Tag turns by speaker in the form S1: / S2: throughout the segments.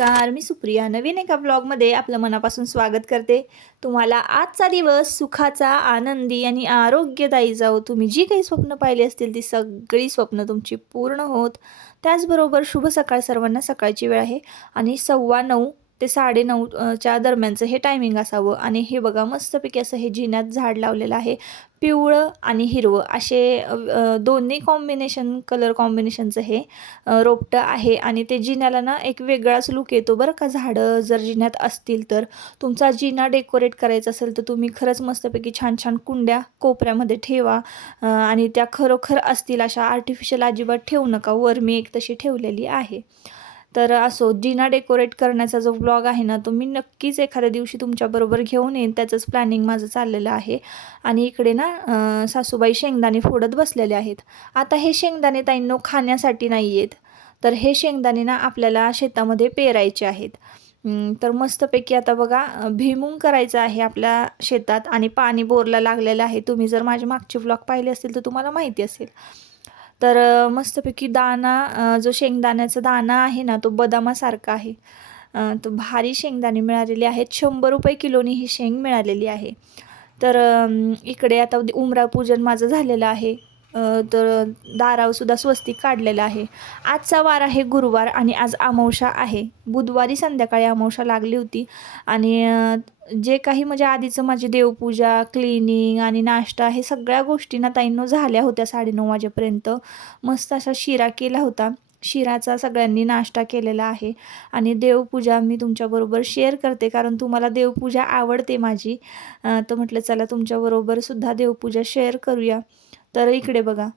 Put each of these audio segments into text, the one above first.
S1: नमस्कार मी सुप्रिया. नवीन एका ब्लॉगमध्ये आपलं मनापासून स्वागत करते. तुम्हाला आजचा दिवस सुखाचा आनंदी आणि आरोग्यदायी जाऊ तुम्ही जी काही स्वप्न पाहिली असतील ती सगळी स्वप्न तुमची पूर्ण होत. त्याचबरोबर शुभ सकाळ सर्वांना सकाळची वेळ आहे. आणि सव्वा नऊ ते साडेनऊ अ, च्या दरम्यानचं हे टायमिंग असावं. आणि हे बघा मस्तपैकी असं हे जिन्यात झाड लावलेलं आहे. पिवळं आणि हिरवं असे दोन्ही कॉम्बिनेशन कलर कॉम्बिनेशनचं हे रोपटं आहे. आणि ते जिन्याला ना एक वेगळाच लुक येतो बरं का. झाडं जर जिन्यात असतील तर. तुमचा जिना डेकोरेट करायचा असेल तर तुम्ही खरंच मस्तपैकी छान छान कुंड्या कोपऱ्यामध्ये ठेवा. आणि त्या खरोखर असतील अशा आर्टिफिशियल अजिबात ठेवू नका. वर मी एक तशी ठेवलेली आहे. तर असो जिना डेकोरेट करण्याचा जो ब्लॉग आहे ना तो मी नक्कीच एखाद्या दिवशी तुमच्याबरोबर घेऊन येईन. त्याचंच प्लॅनिंग माझं चाललेलं आहे. आणि इकडे ना सासूबाई शेंगदाणे फोडत बसलेले आहेत. आता हे शेंगदाणे ताईंनो खाण्यासाठी नाही आहेत तर हे शेंगदाणे ना आपल्याला शेतामध्ये पेरायचे आहेत. तर मस्तपैकी आता बघा अं, करायचं आहे आपल्या शेतात आणि पाणी बोरला लागलेलं आहे. तुम्ही जर माझे मागचे ब्लॉग पाहिले असतील तर तुम्हाला माहिती असेल. तर मस्तपैकी दाणा जो शेंगदाण्याचा दाणा आहे ना तो बदामासारखा आहे. तो भारी शेंगदाणे मिळालेले आहेत. शंभर रुपये किलोनी ही शेंग मिळालेली आहे. तर इकडे आता उमरा पूजन माझं झालेलं आहे. तर दारावसुद्धा स्वस्तिक काढलेलं आहे. आजचा वार आहे गुरुवार आणि आज अमावशा आहे. बुधवारी संध्याकाळी अमावशा लागली होती. आणि जे काही म्हणजे आधीचं माझी देवपूजा क्लिनिंग आणि नाश्ता हे सगळ्या गोष्टी ना ताईंनो झाल्या होत्या साडेनऊ वाजेपर्यंत. मस्त असा शिरा केला होता. शिराचा सगळ्यांनी नाश्ता केलेला आहे. आणि देवपूजा मी तुमच्याबरोबर शेअर करते कारण तुम्हाला देवपूजा आवडते माझी. तर म्हटलं चला तुमच्याबरोबर सुद्धा देवपूजा शेअर करूया. तर इकडे बघा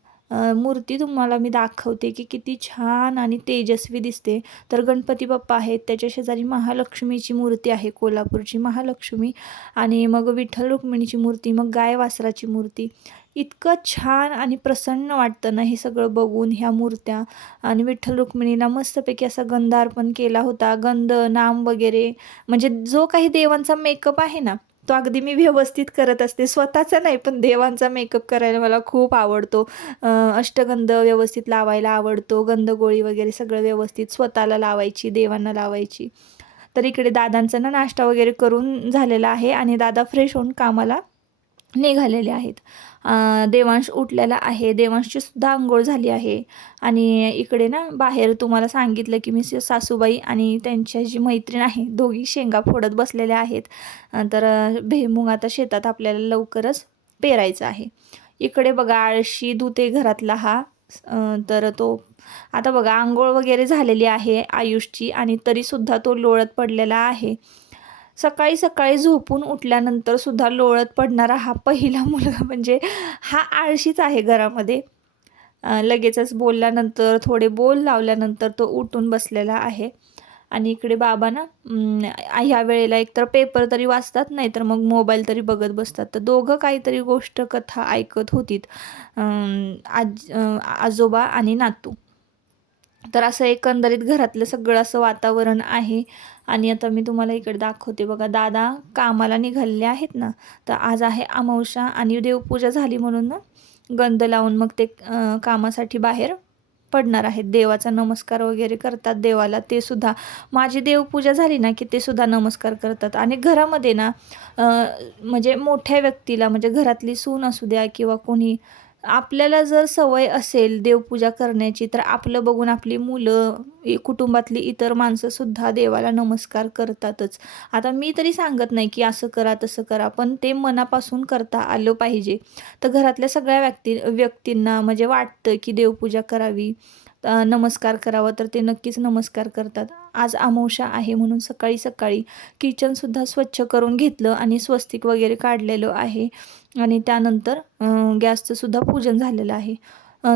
S1: मूर्ती तुम्हाला मी दाखवते की किती छान आणि तेजस्वी दिसते. तर गणपती बाप्पा आहेत त्याच्या शेजारी महालक्ष्मीची मूर्ती आहे कोल्हापूरची महालक्ष्मी. आणि मग विठ्ठल रुक्मिणीची मूर्ती मग गाय वासराची मूर्ती. इतकं छान आणि प्रसन्न वाटतं ना हे सगळं बघून ह्या मूर्त्या. आणि विठ्ठल रुक्मिणीला मस्तपैकी असा गंधार्पण केला होता. गंध नाम वगैरे. म्हणजे जो काही देवांचा मेकअप आहे ना तो अगदी मी व्यवस्थित करत असते. स्वतःचा नाही पण देवांचा मेकअप करायला मला खूप आवडतो. अष्टगंध व्यवस्थित लावायला आवडतो. गंधगोळी वगैरे सगळं व्यवस्थित स्वतःला लावायची देवांना लावायची. तर इकडे दादांचा ना नाश्ता वगैरे करून झालेला आहे आणि दादा फ्रेश होऊन कामाला निघालेले आहेत. देवांश उठलेला आहे. देवांशची सुद्धा आंघोळ झाली आहे. आणि इकडे ना बाहेर तुम्हाला सांगितलं की मी स- सासूबाई आणि त्यांच्या जी मैत्रीण आहे दोघी शेंगा फोडत बसलेल्या आहेत. तर भेमुंग आता शेतात आपल्याला लवकरच पेरायचं आहे. इकडे बघा आळशी धुते घरातला हा. तर तो आता बघा आंघोळ वगैरे झालेली आहे आयुषची आणि तरीसुद्धा तो लोळत पडलेला आहे. सकाळी सकाळी झोपून उठल्यानंतर सुद्धा लोळत पडणारा हा पहिला मुलगा म्हणजे हा आळशीच आहे घरामध्ये. लगेचच बोलल्यानंतर थोडे बोल लावल्यानंतर तो उठून बसलेला आहे. आणि इकडे बाबा ना ह्या वेळेला एकतर पेपर तरी वाचतात नाही तर मग मोबाईल तरी बघत बसतात. तर दोघं काहीतरी गोष्ट कथा ऐकत होतीत. आज आजोबा आणि नातू. तर असं एकंदरीत घरातलं सगळं असं वातावरण आहे. आणि आता मी तुम्हाला इकडे दाखवते बघा दादा कामाला निघालेले आहेत ना. तर आज आहे अमावश्या आणि देवपूजा झाली म्हणून ना गंध लावून मग ते कामासाठी बाहेर पडणार आहेत. देवाचा नमस्कार वगैरे करतात देवाला ते सुद्धा. माझी देवपूजा झाली ना की ते सुद्धा नमस्कार करतात. आणि घरामध्ये ना म्हणजे मोठ्या व्यक्तीला म्हणजे घरातली सून असू द्या किंवा कोणी आपल्याला जर सवय असेल देवपूजा करण्याची तर आपलं बघून आपली मुलं कुटुंबातली इतर माणसंसुद्धा देवाला नमस्कार करतातच. आता मी तरी सांगत नाही की असं करा तसं करा पण ते मनापासून करता आलं पाहिजे. तर घरातल्या सगळ्या व्यक्ती व्यक्तींना म्हणजे वाटतं की देवपूजा करावी. नमस्कार करावा तर ते नक्कीच नमस्कार करतात. आज अमावशा आहे म्हणून सकाळी सकाळी किचनसुद्धा स्वच्छ करून घेतलं आणि स्वस्तिक वगैरे काढलेलं आहे. आणि त्यानंतर गॅसचंसुद्धा पूजन झालेलं आहे.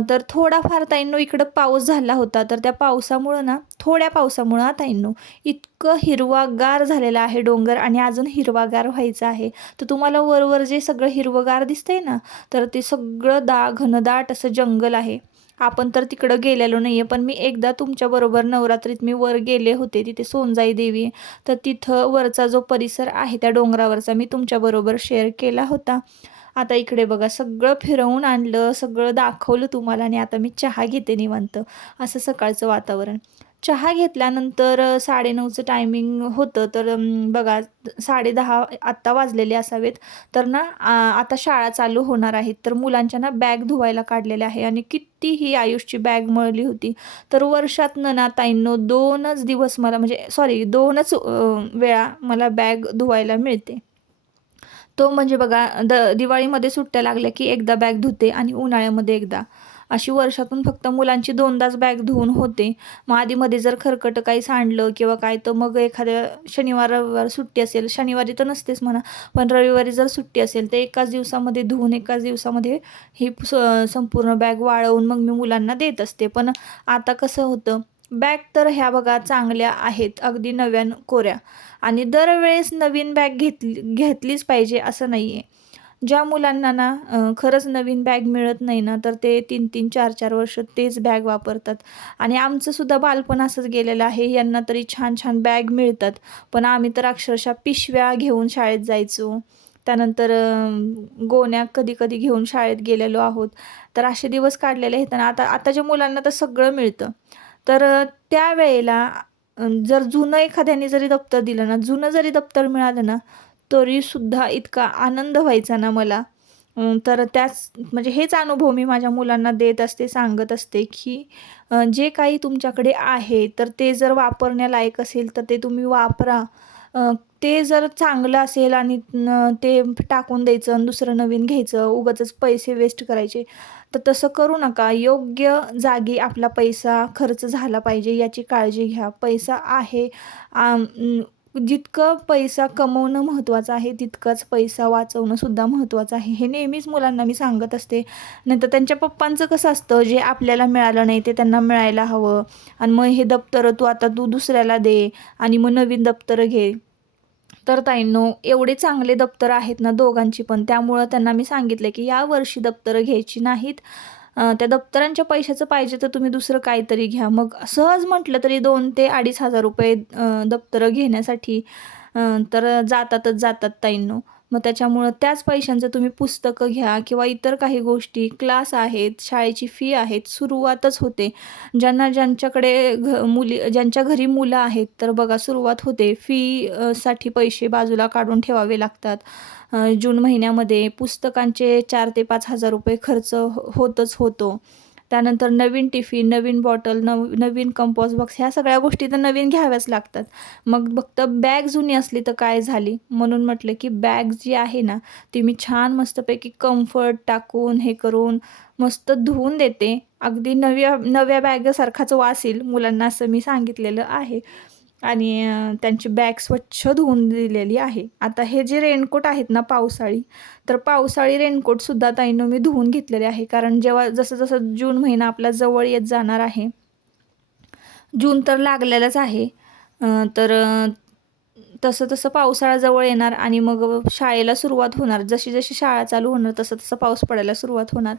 S1: तर थोडाफार ताईंनो इकडं पाऊस झाला होता तर त्या पावसामुळं ना थोड्या पावसामुळं हा ताईंनो इतकं हिरवागार झालेलं आहे डोंगर आणि अजून हिरवागार व्हायचं आहे. तर तुम्हाला वरवर जे सगळं हिरवगार दिसतंय ना तर ते सगळं दा घनदाट असं जंगल आहे. आपण तर तिकडं गेलेलो नाही आहे पण मी एकदा तुमच्याबरोबर नवरात्रीत मी वर गेले होते तिथे सोनजाई देवी. तर तिथं वरचा जो परिसर आहे त्या डोंगरावरचा मी तुमच्याबरोबर शेअर केला होता. आता इकडे बघा सगळं फिरवून आणलं सगळं दाखवलं तुम्हाला आणि आता मी चहा घेते निवांत. असं सकाळचं वातावरण. चहा घेतल्यानंतर साडेनऊचं टायमिंग होतं. तर बघा साडेदहा आत्ता वाजलेले असावेत. तर ना आ, आता शाळा चालू होणार आहेत. तर मुलांच्या ना बॅग धुवायला काढलेल्या आहे आणि कितीही आयुषची बॅग मळली होती तर वर्षात ना ताईंनो दोनच दिवस मला म्हणजे सॉरी दोनच वेळा मला बॅग धुवायला मिळते. तो म्हणजे बघा द दिवाळीमध्ये सुट्ट्या लागल्या की एकदा बॅग धुते आणि उन्हाळ्यामध्ये एकदा. अशी वर्षातून फक्त मुलांची दोनदाच बॅग धुवून होते. मग आधीमध्ये जर खरकटं काही सांडलं किंवा काय तर मग एखाद्या शनिवार रविवार सुट्टी असेल. शनिवारी तर नसतेच म्हणा पण रविवारी जर सुट्टी असेल तर एकाच दिवसामध्ये धुवून एकाच दिवसामध्ये ही स- संपूर्ण बॅग वाळवून मग मी मुलांना देत असते. पण आता कसं होतं बॅग तर ह्या बघा चांगल्या आहेत अगदी नव्यान कोऱ्या. आणि दरवेळेस नवीन बॅग घेतली घेतलीच पाहिजे असं नाही आहे ज्या मुलांना ना खरंच नवीन बॅग मिळत नाही ना तर ते तीन तीन चार चार वर्ष तेच बॅग वापरतात. आणि आमचंसुद्धा बालपण असंच गेलेलं आहे. यांना तरी छान छान बॅग मिळतात. पण आम्ही तर अक्षरशः पिशव्या घेऊन शाळेत जायचो. त्यानंतर गोण्या कधी कधी घेऊन शाळेत गेलेलो आहोत. तर असे दिवस काढलेले आहेत आणि आता आताच्या मुलांना तर सगळं मिळतं. तर त्यावेळेला जर जुनं एखाद्याने जरी दप्तर दिलं ना जुनं जरी दप्तर मिळालं ना तरीसुद्धा इतका आनंद व्हायचा ना मला. तर त्याच म्हणजे हेच अनुभव मी माझ्या मुलांना देत असते सांगत असते की जे काही तुमच्याकडे आहे तर ते जर वापरण्यालायक असेल तर ते तुम्ही वापरा. ते जर चांगलं असेल आणि ते टाकून द्यायचं आणि दुसरं नवीन घ्यायचं उगाचच पैसे वेस्ट करायचे तर तसं करू नका. योग्य जागी आपला पैसा खर्च झाला पाहिजे याची काळजी घ्या. पैसा आहे आम, जितकं पैसा कमवणं महत्त्वाचं आहे तितकंच पैसा वाचवणंसुद्धा महत्त्वाचं आहे. हे नेहमीच मुलांना मी सांगत असते. नाहीतर त्यांच्या पप्पांचं कसं असतं जे आपल्याला मिळालं नाही ते त्यांना मिळायला हवं. आणि मग हे दप्तरं तू आता तू दुसऱ्याला दे आणि मग नवीन दप्तरं घे. तर ताईंनो एवढे चांगले दप्तर आहेत ना दोघांची पण. त्यामुळं त्यांना मी सांगितलं की या वर्षी दप्तरं घ्यायची नाहीत. त्या दप्तरांच्या पैशाचं पाहिजे तर तुम्ही दुसरं काहीतरी घ्या. मग सहज म्हटलं तरी दोन ते अडीच हजार रुपये दप्तरं घेण्यासाठी तर जातातच जातात ताईंनो. मग त्याच्यामुळं त्याच पैशांचं तुम्ही पुस्तकं घ्या किंवा इतर काही गोष्टी क्लास आहेत शाळेची फी आहेत सुरुवातच होते. ज्यांना ज्यांच्याकडे घ मुली ज्यांच्या घरी मुलं आहेत तर बघा सुरुवात होते. फी साठी पैसे बाजूला काढून ठेवावे लागतात. जून महिन्यामध्ये पुस्तकांचे चार ते पाच हजार रुपये खर्च हो- होतच होतो. त्यानंतर नवीन टिफिन नवीन बॉटल नव नवीन कंपोज बॉक्स ह्या सगळ्या गोष्टी तर नवीन घ्याव्याच लागतात. मग फक्त बॅग जुनी असली तर काय झाली? म्हणून म्हटलं की बॅग जी आहे ना ती मी छान मस्तपैकी कम्फर्ट टाकून हे करून मस्त धुवून देते. अगदी नव्या नव्या बॅगसारखाच वास येईल मुलांना असं मी सांगितलेलं आहे. आणि त्यांची बॅग स्वच्छ धुवून दिलेली आहे. आता हे जे रेनकोट आहेत ना पावसाळी तर पावसाळी रेनकोटसुद्धा ताईनं मी धुवून घेतलेले आहे. कारण जेव्हा जसं जसं जून महिना आपला जवळ येत जाणार आहे जून तर लागलेलाच आहे. तर तसं तसं पावसाळा जवळ येणार आणि मग शाळेला सुरुवात होणार. जशी जशी शाळा चालू होणार तसं तसं पाऊस पडायला सुरुवात होणार.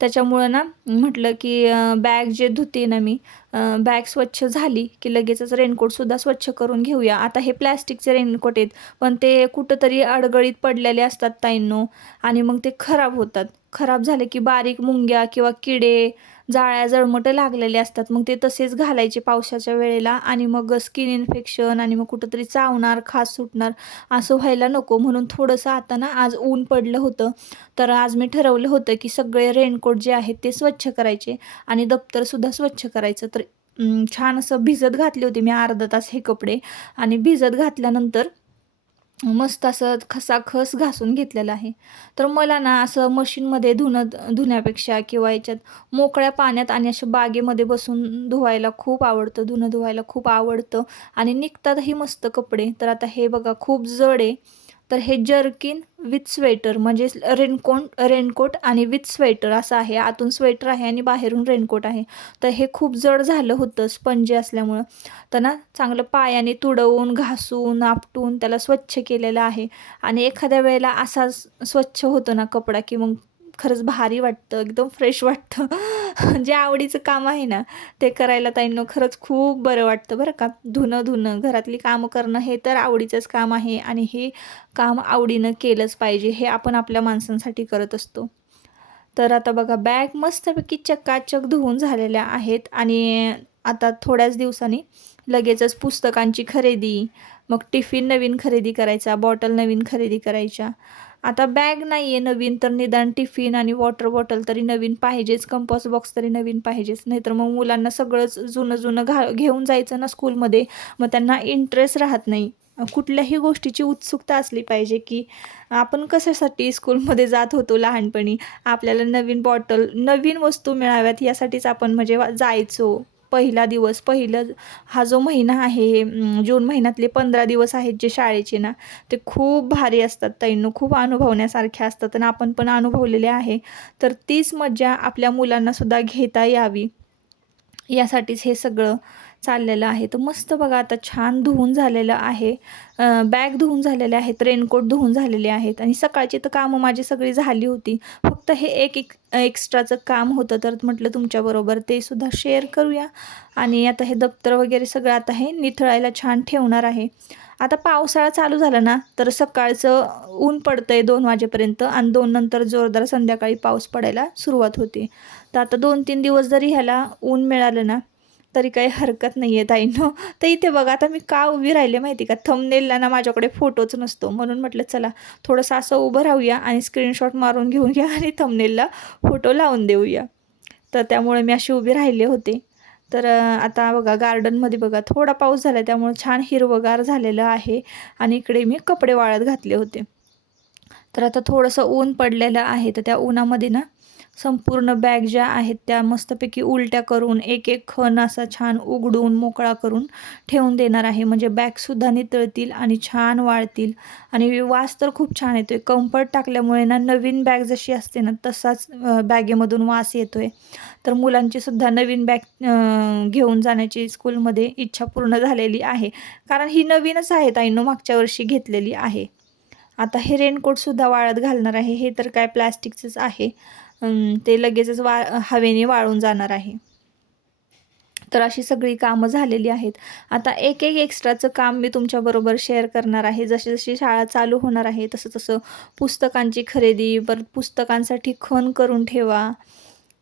S1: त्याच्यामुळं ना म्हटलं की बॅग जे धुते ना मी बॅग स्वच्छ झाली की लगेचच रेनकोटसुद्धा स्वच्छ करून घेऊया. आता हे प्लॅस्टिकचे रेनकोट आहेत पण ते कुठंतरी अडगळीत पडलेले असतात ताईंनो आणि मग ते खराब होतात. खराब झाले की बारीक मुंग्या किंवा किडे जाळ्या जळमटं लागलेले असतात. मग ते तसेच घालायचे पावसाच्या वेळेला आणि मग स्किन इन्फेक्शन आणि मग कुठंतरी चावणार खास सुटणार असं व्हायला नको. म्हणून थोडंसं आता ना आज ऊन पडलं होतं. तर आज मी ठरवलं होतं की सगळे रेनकोट जे आहेत ते स्वच्छ करायचे आणि दप्तरसुद्धा स्वच्छ करायचं. तर छान असं भिजत घातले होते मी अर्धा तास हे कपडे आणि भिजत घातल्यानंतर मस्त असं खसाखस घासून घेतलेलं आहे. तर मला ना असं मशीनमध्ये धुणं धुण्यापेक्षा किंवा याच्यात मोकळ्या पाण्यात आणि अशा बागेमध्ये बसून धुवायला खूप आवडतं. धुणं धुवायला खूप आवडतं. आणि निघतातही मस्त कपडे. तर आता हे बघा खूप जड आहे. तर हे जर्किन विथ स्वेटर म्हणजे रेनकोट रेनकोट आणि विथ स्वेटर असं आहे. आतून स्वेटर आहे आणि बाहेरून रेनकोट आहे. तर हे खूप जड झालं होतं स्पंजी असल्यामुळं. तर ना चांगलं पायाने तुडवून घासून आपटून त्याला स्वच्छ केलेलं आहे. आणि एखाद्या वेळेला असा स्वच्छ होतो ना कपडा की मग खरंच भारी वाटतं एकदम फ्रेश वाटतं. जे आवडीचं काम आहे ना ते करायला ताईंनो खरंच खूप बरं वाटतं बरं का. धुणं धुणं घरातली कामं करणं हे तर आवडीचंच काम आहे आणि हे काम आवडीनं केलंच पाहिजे हे आपण आपल्या माणसांसाठी करत असतो. तर आता बघा बॅग मस्तपैकी चक्काचक धुवून झालेल्या आहेत आणि आता थोड्याच दिवसांनी लगेचच पुस्तकांची खरेदी मग टिफिन नवीन खरेदी करायचा बॉटल नवीन खरेदी करायच्या. आता बॅग नाही आहे नवीन तर निदान टिफिन आणि वॉटर बॉटल तरी नवीन पाहिजेच कंपॉस बॉक्स तरी नवीन पाहिजेच. नाहीतर मग मुलांना सगळंच जुनं जुनं घा घेऊन जायचं ना स्कूलमध्ये मग त्यांना इंटरेस्ट राहत नाही. कुठल्याही गोष्टीची उत्सुकता असली पाहिजे की आपण कशासाठी स्कूलमध्ये जात होतो लहानपणी? आपल्याला नवीन बॉटल नवीन वस्तू मिळाव्यात यासाठीच आपण म्हणजे जायचो. पहिला दिवस पहिलं हा जो महिना आहे हे, जून महिन्यातले पंधरा दिवस आहेत जे शाळेचे ना ते खूप भारी असतात तैनू खूप अनुभवण्यासारखे असतात आणि आपण पण अनुभवलेले आहे. तर तीच मज्जा आपल्या मुलांनासुद्धा घेता यावी. यासाठीच हे सगळं चाललेलं आहे. तर मस्त बघा आता छान धुवून झालेलं आहे. बॅग धुवून झालेले आहेत रेनकोट धुवून झालेले आहेत आणि सकाळची तर कामं माझी सगळी झाली होती. फक्त हे एक एक एक्स्ट्राचं काम होतं तर म्हटलं तुमच्याबरोबर ते सुद्धा शेअर करूया. आणि आता हे दप्तर वगैरे सगळं आता हे निथळायला छान ठेवणार आहे. आता पावसाळा चालू झाला ना तर सकाळचं ऊन पडतंय दोन वाजेपर्यंत आणि दोन नंतर जोरदार संध्याकाळी पाऊस पडायला सुरुवात होते. तर आता दोन तीन दिवस जरी ह्याला ऊन मिळालं ना तरी काही हरकत नाही आहे ताईनं. तर इथे बघा आता मी का उभी राहिले माहिती का? थंबनेलला ना माझ्याकडे फोटोच नसतो. म्हणून म्हटलं चला थोडंसं असं उभं राहूया आणि स्क्रीनशॉट मारून घेऊन घ्या आणि थंबनेलला फोटो लावून देऊया. तर त्यामुळे मी अशी उभी राहिले होते. तर आता बघा गार्डनमध्ये बघा थोडा पाऊस झाला त्यामुळे छान हिरवगार झालेलं आहे आणि इकडे मी कपडे वाळत घातले होते. तर आता थोडंसं ऊन पडलेलं आहे तर त्या उन्हामध्ये ना संपूर्ण बॅग ज्या आहेत त्या मस्तपैकी उलट्या करून एक एक खण असा छान उघडून मोकळा करून ठेवून देणार आहे. म्हणजे बॅगसुद्धा नितळतील आणि छान वाळतील. आणि वास तर खूप छान येतो आहे कम्फर्ट टाकल्यामुळे ना नवीन बॅग जशी असते ना तसाच बॅगेमधून वास येतो आहे तर मुलांची सुद्धा नवीन बॅग घेऊन जाण्याची स्कूलमध्ये इच्छा पूर्ण झालेली आहे. कारण ही नवीनच आहे ताईनं मागच्या वर्षी घेतलेली आहे. आता हे रेनकोटसुद्धा वाळत घालणार आहे. हे तर काय प्लॅस्टिकचंच आहे. ते लगेचच वा हवेने वाळून जाणार आहे. तर अशी सगळी कामं झालेली आहेत. आता एक एक एक्स्ट्राचं काम मी तुमच्याबरोबर शेअर करणार आहे. जशी जशी शाळा चालू होणार आहे तसं तसं पुस्तकांची खरेदी परत पुस्तकांसाठी खण करून ठेवा.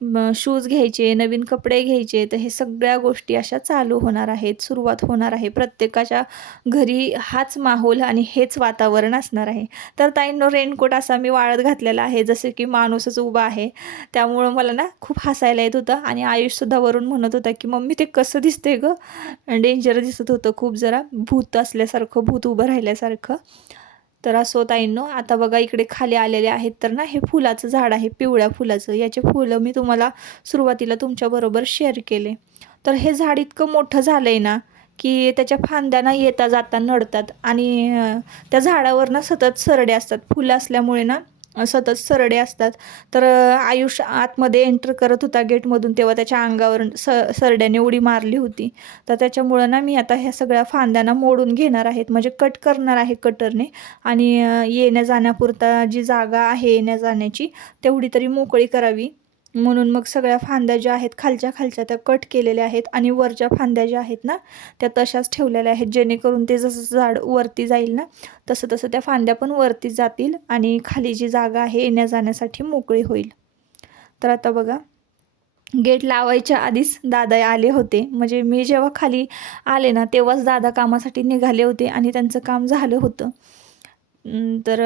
S1: शूज घ्यायचे नवीन कपडे घ्यायचे तर हे सगळ्या गोष्टी अशा चालू होणार आहेत सुरुवात होणार आहे. प्रत्येकाच्या घरी हाच माहोल आणि हेच वातावरण असणार आहे. तर ताईंनो रेनकोट असा मी वाळत घातलेला आहे जसे की माणूसच उभा आहे. त्यामुळं मला ना खूप हसायला येत होतं आणि आयुषसुद्धा वरून म्हणत होता की मम्मी ते कसं दिसते गं? डेंजर दिसत होतं खूप जरा. भूत असल्यासारखं भूत उभं राहिल्यासारखं. तर असो ताईंनो आता बघा इकडे खाली आलेले आहेत तर ना हे फुलाचं झाड आहे पिवळ्या फुलाचं. याचे फुलं मी तुम्हाला सुरुवातीला तुमच्याबरोबर शेअर केले. तर हे झाड इतकं मोठं झालं आहे ना की त्याच्या फांद्याना येता जाता नडतात आणि त्या झाडावर ना सतत सरडे असतात. फुलं असल्यामुळे ना सतत सरडे असतात. तर आयुष आतमध्ये एंटर करत होता गेटमधून तेव्हा त्याच्या अंगावर स सरड्याने उडी मारली होती. तर त्याच्यामुळं ना मी आता ह्या सगळ्या फांद्यांना मोडून घेणार आहेत. म्हणजे कट करणार आहे कटरने. आणि येण्या जाण्यापुरता जी जागा आहे येण्या जाण्याची तेवढी तरी मोकळी करावी. म्हणून मग सगळ्या फांद्या ज्या आहेत खालच्या खालच्या त्या कट केलेल्या आहेत आणि वरच्या फांद्या ज्या आहेत ना त्या तशाच ठेवलेल्या आहेत. जेणेकरून ते जसं झाड वरती जाईल ना तसं तसं त्या फांद्या पण वरती जातील आणि खाली जी जागा आहे येण्या जाण्यासाठी मोकळी होईल. तर आता बघा गेट लावायच्या आधीच दादा आले होते. म्हणजे मी जेव्हा खाली आले ना तेव्हाच दादा कामासाठी निघाले होते आणि त्यांचं काम झालं होतं. तर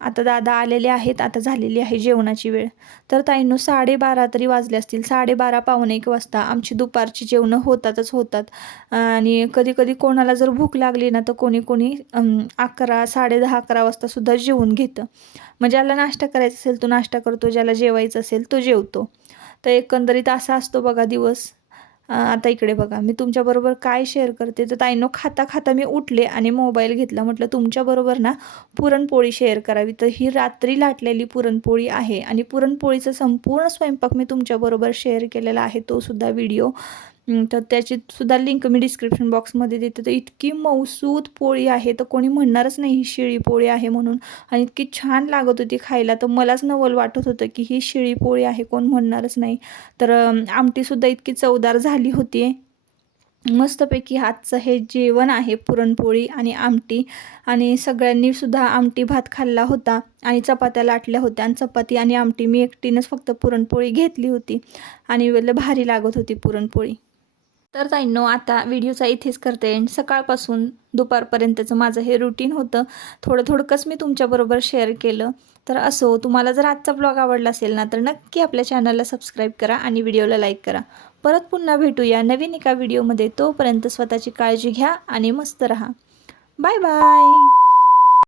S1: आता दादा आलेले आहेत आता झालेली आहे जेवणाची वेळ. तर ताईंनो साडेबारा तरी वाजले असतील साडेबारा पावणे एक वाजता आमची दुपारची जेवणं होतातच होतात. आणि कधी कधी कोणाला जर भूक लागली ना तर कोणी कोणी अकरा साडे दहा अकरा वाजतासुद्धा जेवून घेतं. मग ज्याला नाश्ता करायचा असेल तो नाश्ता करतो ज्याला जेवायचं असेल तो जेवतो. तर एकंदरीत असा असतो बघा दिवस. आता इकडे बघा मी तुमच्याबरोबर काय शेअर करते? तर ताईंनो खाता खाता मी उठले आणि मोबाईल घेतला. म्हटलं तुमच्याबरोबर ना पुरणपोळी शेअर करावी. तर ही रात्री लाटलेली पुरणपोळी आहे आणि पुरणपोळीचा संपूर्ण स्वयंपाक मी तुमच्याबरोबर शेअर केलेला आहे. तो सुद्धा व्हिडिओ तर त्याची सुद्धा लिंक मी डिस्क्रिप्शन बॉक्समध्ये देते. तर इतकी मौसूद पोळी आहे तर कोणी म्हणणारच नाही ही शिळी पोळी आहे म्हणून. आणि इतकी छान लागत होती खायला तर मलाच नवल वाटत होतं की ही शिळी पोळी आहे कोण म्हणणारच नाही. तर आमटीसुद्धा इतकी चवदार झाली होती. मस्तपैकी आजचं हे जेवण आहे पुरणपोळी आणि आमटी. आणि सगळ्यांनी सुद्धा आमटी भात खाल्ला होता आणि चपात्या लाटल्या होत्या. आणि चपाती आणि आमटी मी एकटीनंच फक्त पुरणपोळी घेतली होती. आणि वेळेला भारी लागत होती पुरणपोळी. तर ताईंनो आता व्हिडिओचा इथेच करते एंड सकाळपासून दुपारपर्यंतचं माझं हे रुटीन होतं. थोडं थोडकंच मी तुमच्याबरोबर शेअर केलं. तर असो तुम्हाला जर आजचा ब्लॉग आवडला असेल ना तर नक्की आपल्या चॅनलला सबस्क्राईब करा आणि व्हिडिओला लाईक करा. परत पुन्हा भेटूया नवीन एका व्हिडिओमध्ये तोपर्यंत स्वतःची काळजी घ्या आणि मस्त राहा. Bye bye